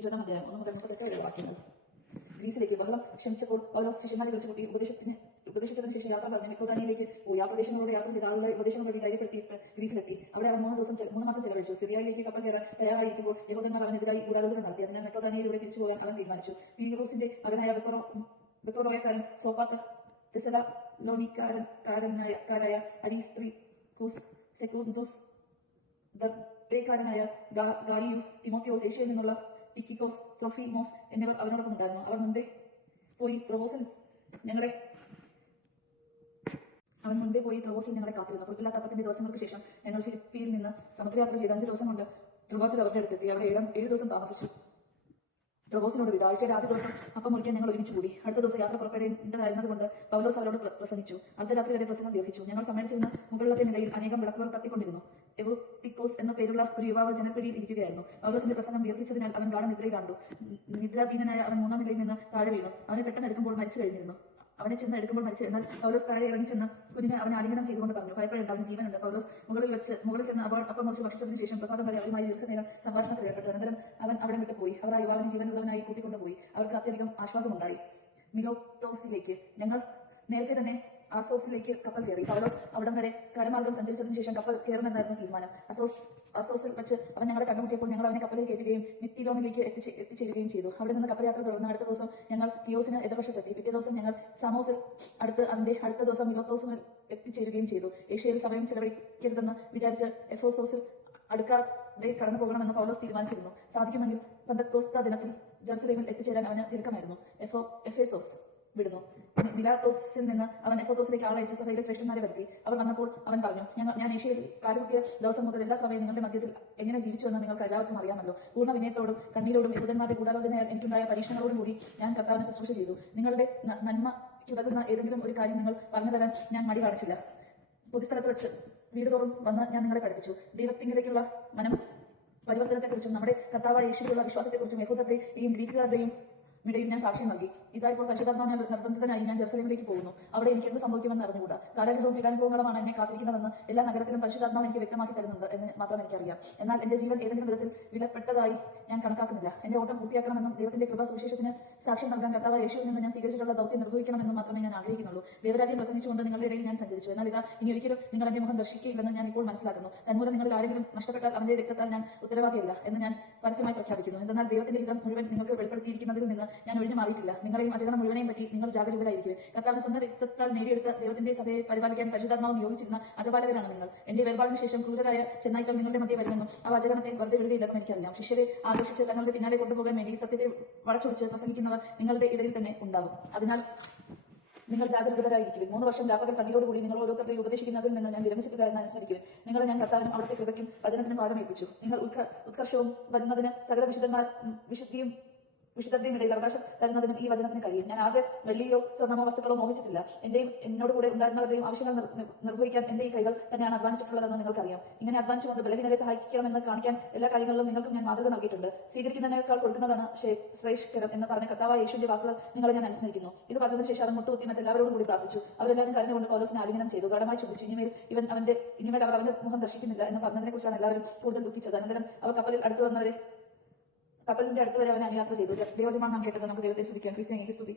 ഇരുപതാം അധ്യായം ഒന്ന് മുതൽ മുപ്പത്തെട്ട് വാക്യങ്ങൾ ഗ്രീസിലേക്ക് വെള്ളം ക്ഷമിച്ചപ്പോൾ പൗലോസ് ശിഷ്യന്മാരെ വിളിച്ചു കൂട്ടി ഉപദേശത്തിന് ഉപദേശിച്ചതിന് ശേഷം യാത്ര പറഞ്ഞു നിക്കോദാനിയിലേക്ക് പോയി ആ പ്രദേശങ്ങളോട് യാത്ര ചെയ്ത് ആളുകളെ ഉപദേശം വഴി ധൈര്യപ്പെടുത്തിയിട്ട് ഗ്രീസിലെത്തി അവിടെ അവർ മൂന്ന് ദിവസം ചെ- മൂന്ന് മാസം ചെലവഴിച്ചു സിറിയയിലേക്ക് കപ്പൽ കയറാൻ തയ്യാറായിരിക്കുമ്പോൾ യഹോദന്മാർ അവനെതിരായി ഗൂഢാലോചന നടത്തി അതിനാൽ നെക്കോദാനിയിലൂടെ തിരിച്ചു പോകാൻ അവൻ തീരുമാനിച്ചു പീറോസിന്റെ മകനായ ബെക്കോറോ ബെക്കോറോയക്കാരൻ സോപ്പാത്ത് തെസലോനിക്കാരൻ കാരനായ കാരായ അരിസ്ത്രീകൂസ് സെക്കൂന്തോസ് ദർബേക്കാരനായ ഗാ- ഗായിയൂസ് തിമോത്തിയോസ് ഏഷ്യയിൽ നിന്നുള്ള ടിക്കിക്കോസ് ട്രോഫിമോസ് എന്നിവർ അവനോടൊപ്പം ഉണ്ടായിരുന്നു. അവർ മുമ്പേ പോയി പ്രൊവോസൽ ഞങ്ങളെ അവൻ മുൻപേ പോയി ത്രോസിൽ ഞങ്ങളെ കാത്തിരുന്നു. പുറത്തില്ലാത്ത ദിവസങ്ങൾക്ക് ശേഷം ഞങ്ങൾ ഫിലിപ്പിയിൽ നിന്ന് സമുദ്രയാത്ര ചെയ്ത് അഞ്ച് ദിവസം കൊണ്ട് ത്രോസിൽ അവരുടെ അടുത്തെത്തി. അവിടെ ഏഴാം ഏഴ് ദിവസം താമസിച്ചു. ത്രോസിനോട് വിധ ആഴ്ചയുടെ ആദ്യ ദിവസം അപ്പം മുറിക്കാൻ ഞങ്ങൾ ഒരുമിച്ച് കൂടി. അടുത്ത ദിവസം യാത്ര പുറപ്പെടേണ്ടതായിരുന്നത് കൊണ്ട് പൗലോസ് അവരോട് പ്ര- പ്രസംഗിച്ചു. അടുത്ത രാത്രി വരെ പ്രസംഗം ദീർഘിച്ചു. ഞങ്ങൾ സമ്മേളിച്ചിരുന്ന മുകളിലത്തെ നിലയിൽ അനേകം വിളക്കുകൾ കത്തിക്കൊണ്ടിരുന്നു എവോട്ടിക്കോസ് എന്ന പേരുള്ള ഒരു യുവാവ് ജനപ്പിടിയിൽ ഇരിക്കുകയായിരുന്നു. പൗലോസിന്റെ പ്രസംഗം ദീർഘിച്ചതിനാൽ അവൻ ഗാഠ നിദ്രയിലാണ്ടു നിദ്രാധീനനായ അവൻ മൂന്നാം നിലയിൽ നിന്ന് താഴെ വീണു. അവനെ പെട്ടെന്ന് എടുക്കുമ്പോൾ മരിച്ചു കഴിഞ്ഞിരുന്നു. അവനെ ചെന്ന് എടുക്കുമ്പോൾ മരിച്ചു എന്നാൽ പൗലോസ് താഴെ ഇറങ്ങി ചെന്ന് കുഞ്ഞിനെ അവൻ ആലിംഗനം ചെയ്തുകൊണ്ട് പറഞ്ഞു ഭയപ്പെടേണ്ട അവൻ ജീവനുണ്ട്. പൗലോസ് മുകളിൽ വെച്ച് മുകളിൽ ചെന്ന് അവർ അപ്പം മുറിച്ച് ഭക്ഷിച്ചതിന് ശേഷം പ്രഭാതം വരെ അവരുമായി ദീർഘനേരം സംഭാഷണത്തിൽ ഏർപ്പെട്ടു അനന്തരം അവൻ അവിടെ വിട്ടു പോയി. അവർ ആ യുവാവിനെ ജീവനുള്ളവനായി കൂട്ടിക്കൊണ്ടുപോയി. അവർക്ക് അത്യധികം ആശ്വാസമുണ്ടായി. മിലോത്തോസിലേക്ക് ഞങ്ങൾ നേരത്തെ തന്നെ ആസോസിലേക്ക് കപ്പൽ കയറി. പൗലോസ് അവിടം വരെ കരമാർഗം സഞ്ചരിച്ചതിനു ശേഷം കപ്പൽ കയറുമെന്നായിരുന്നു തീരുമാനം. അസോസ് അസോസിൽ വെച്ച് അവൻ ഞങ്ങളെ കണ്ടുമുട്ടിയപ്പോൾ ഞങ്ങൾ അവനെ കപ്പലിൽ കയറ്റുകയും മിത്തിലോണിലേക്ക് എത്തിച്ചേ- എത്തിച്ചേരുകയും ചെയ്തു. അവിടെ നിന്ന് കപ്പൽ യാത്ര തുടർന്ന് അടുത്ത ദിവസം ഞങ്ങൾ തിയോസിന് എതിർവശത്തെത്തി പിറ്റേ ദിവസം ഞങ്ങൾ സമോസിൽ അടുത്ത് അതിന്റെ അടുത്ത ദിവസം മിലോത്തോസിൽ എത്തിച്ചേരുകയും ചെയ്തു. ഏഷ്യയിൽ സമയം ചെലവഴിക്കരുതെന്ന് വിചാരിച്ച് എഫോസോസിൽ അടുക്കാതെ കടന്നു പോകണമെന്ന് പൗലോസ് തീരുമാനിച്ചിരുന്നു. സാധിക്കുമെങ്കിൽ പന്തക്കോസ്ത ദിനത്തിൽ ജെറുസലേമിൽ എത്തിച്ചേരാൻ അവന് തിടുക്കമായിരുന്നു. എഫോ എഫേസോസ്. വിടുന്നു. മിലാത്തോസിൽ നിന്ന് അവൻ എഫോത്തോസിലേക്ക് അയച്ച സഭയിലെ ശ്രേഷ്ഠന്മാരെ വരുത്തി. അവർ വന്നപ്പോൾ അവൻ പറഞ്ഞു ഞങ്ങൾ ഞാൻ ഏഷ്യയിൽ കാലുകുത്തിയ ദിവസം മുതൽ എല്ലാ സമയവും നിങ്ങളുടെ മധ്യത്തിൽ എങ്ങനെ ജീവിച്ചുവെന്ന് നിങ്ങൾക്ക് എല്ലാവർക്കും അറിയാമല്ലോ. പൂർണ വിനയത്തോടും കണ്ണീരോടും യഹൂദന്മാരുടെ കൂടാലോചനയാൽ എനിക്കുണ്ടായ പരീക്ഷണങ്ങളോടും കൂടി ഞാൻ കർത്താവിനെ ശുശ്രൂഷ ചെയ്തു. നിങ്ങളുടെ നന്മ ചുതകുന്ന ഏതെങ്കിലും ഒരു കാര്യം നിങ്ങൾ പറഞ്ഞു തരാൻ ഞാൻ മടി കാണിച്ചില്ല. പൊതുസ്ഥലത്ത് വെച്ച് വീട് തോറും വന്ന് ഞാൻ നിങ്ങളെ പഠിപ്പിച്ചു. ദൈവത്തിങ്കിലേക്കുള്ള മനം പരിവർത്തനത്തെക്കുറിച്ചും നമ്മുടെ കർത്താവായ യേശുവിലുള്ള വിശ്വാസത്തെക്കുറിച്ചും യഹൂദത്തെയും ഗ്രീക്കുകാരുടെയും ഇടയിൽ ഞാൻ സാക്ഷ്യം നൽകി. ഇതായപ്പോൾ പരിശുദ്ധാത്മാവിനെ നിർബന്ധിതനായി ഞാൻ ജെറുസലേമിലേക്ക് പോകുന്നു. അവിടെ എനിക്ക് എന്ത് സംഭവിക്കുമെന്ന് അറിഞ്ഞുകൂടാ? കാലാഗ്രഹവും പീഡാനുഭവങ്ങളുമാണ് എന്നെ കാത്തിരിക്കുന്നതെന്ന് എല്ലാ നഗരത്തിലും പരിശുദ്ധാത്മാവ് എനിക്ക് വ്യക്തമാക്കി തരുന്നുണ്ട് എന്ന് മാത്രം എനിക്കറിയാം. എന്നാൽ എന്റെ ജീവൻ ഏതെങ്കിലും വിധത്തിൽ വിലപ്പെട്ടതായി ഞാൻ കണക്കാക്കുന്നില്ല. എന്റെ ഓട്ടം പൂർത്തിയാക്കണമെന്നും ദൈവത്തിന്റെ കൃപ സുവിശേഷത്തിന് സാക്ഷ്യം നൽകാൻ കർത്താവ് യേശുവിൽ നിന്ന് ഞാൻ സ്വീകരിച്ചിട്ടുള്ള ദൗത്യം നിർവഹിക്കണമെന്നും മാത്രമേ ഞാൻ ആഗ്രഹിക്കുന്നുള്ളൂ. ദേവരാജ്യം പ്രസംഗിച്ചുകൊണ്ട് നിങ്ങളുടെ ഇടയിൽ ഞാൻ സഞ്ചരിച്ചു. എന്നാൽ ഇതാ ഇനി ഒരിക്കലും നിങ്ങൾ എന്റെ മുഖം ദർശിക്കില്ലെന്ന് ഞാൻ ഇപ്പോൾ മനസ്സിലാക്കുന്നു. തന്മൂലം നിങ്ങൾ ആരെങ്കിലും നഷ്ടപ്പെട്ടാൽ അവന്റെ രക്തത്താൽ ഞാൻ ഉത്തരവാദിയല്ല എന്ന് ഞാൻ പരസ്യമായി പ്രഖ്യാപിക്കുന്നു. എന്നാൽ ദൈവത്തിന്റെ ഹിതം മുഴുവൻ നിങ്ങൾക്ക് വെളിപ്പെടുത്തിയിരിക്കുന്നതിൽ നിന്ന് ഞാൻ ഒഴിഞ്ഞു മാറിയിട്ടില്ല. നിങ്ങളെയും അജഗണം മുഴുവനെയും പറ്റി നിങ്ങൾ ജാഗരൂകരായിരിക്കും കർത്താവിന്റെ സ്വന്തം രക്തത്താൽ നേടിയെടുത്ത ദൈവത്തിന്റെ സഭയെ പരിപാലിക്കാൻ പരിശുദ്ധാത്മാവ് നിയോഗിച്ചിരുന്ന അജപാലകരാണ് നിങ്ങൾ. എന്റെ വേർപാടിന് ശേഷം ക്രൂരരായ ചെന്നായ്ക്കൾ നിങ്ങളുടെ മധ്യ വരുമെന്നും ആ അജഗണത്തെ വെറുതെ വിടുകയില്ലെന്നും എനിക്കറിയാം. ശിഷ്യരെ ആകർഷിച്ച് തങ്ങളുടെ പിന്നാലെ കൊണ്ടുപോകാൻ വേണ്ടി സത്യത്തെ വളച്ചൊടിച്ച് പ്രസംഗിക്കുന്നവർ നിങ്ങളുടെ ഇടയിൽ തന്നെ ഉണ്ടാകും. അതിനാൽ നിങ്ങൾ ജാഗരൂകരായിരിക്കും മൂന്ന് വർഷം രാപ്പകൽ കൂടി നിങ്ങൾ ഓരോരുത്തരെയും ഉപദേശിക്കുന്നതിൽ നിന്ന് ഞാൻ വിരമിച്ചിട്ടില്ല എന്ന് അനുസ്മരിക്കും നിങ്ങൾ ഞാൻ കർത്താവിനും അവിടുത്തെ കൃപയ്ക്കും വചനത്തിനും പാകമേൽപ്പിച്ചു നിങ്ങൾ ഉത്ക- ഉത്കർഷവും വരുന്നതിന് സകല വിശുദ്ധന്മാർ വിശുദ്ധിയും വിശുദ്ധരുടെയും ഇടയിൽ അവകാശം തരുന്നതിനും ഈ വചനത്തിന് കഴിയും. ഞാൻ ആകെ വെള്ളിയോ സ്വർണമോ വസ്തുക്കളോ മോഹിച്ചിട്ടില്ല. എന്റെയും എന്നോട് കൂടെ ഉണ്ടായിരുന്നവരുടെയും ആവശ്യങ്ങൾ നിർ- നിർ- നിർവഹിക്കാൻ എന്റെ ഈ കൈകൾ തന്നെയാണ് അധ്വാനിച്ചിട്ടുള്ളതെന്ന് നിങ്ങൾക്കറിയാം. ഇങ്ങനെ അധ്വാനിച്ചുകൊണ്ട് ബലഹീനരെ സഹായിക്കണമെന്ന് കാണിക്കാൻ എല്ലാ കാര്യങ്ങളിലും നിങ്ങൾക്കും ഞാൻ മാതൃക നൽകിയിട്ടുണ്ട്. സ്വീകരിക്കുന്നതിനേക്കാൾ കൊടുക്കുന്നതാണ് ശ്രേഷ്ഠരം എന്ന് പറഞ്ഞ കർത്താവ് യേശുവിന്റെ വാക്കുകൾ നിങ്ങളെ ഞാൻ അനുസ്മരിക്കുന്നു. ഇത് പറഞ്ഞതിന് ശേഷം അത് മുട്ടുകുത്തി മറ്റെല്ലാവരോടും കൂടി പ്രാർത്ഥിച്ചു. അവരെല്ലാവരും കരഞ്ഞുകൊണ്ട് പൗലോസിനെ ആലിംഗനം ചെയ്തു. ഗാഠമായി ചുമച്ചു ഇനിമേൽ ഇവൻ അവന്റെ ഇനിമേൽ അവർ അവന്റെ മുഖം ദർശിക്കുന്നില്ല എന്ന് പറഞ്ഞതിനെ കുറിച്ചാണ് എല്ലാവരും കൂടുതൽ ദുഃഖിച്ചത്. അനന്തരം അവർ കപ്പലിൽ അടുത്തു വന്നവരെ കപ്പലിന്റെ അടുത്ത് വരെ അവൻ അനുയാത്ര ചെയ്തു. ദൈവജമാണ് നാം കേട്ടത് നമുക്ക് ദൈവത്തെ സ്തുതിക്കാം ക്രിസ്ത്യൻ എനിക്ക് സ്തുതി.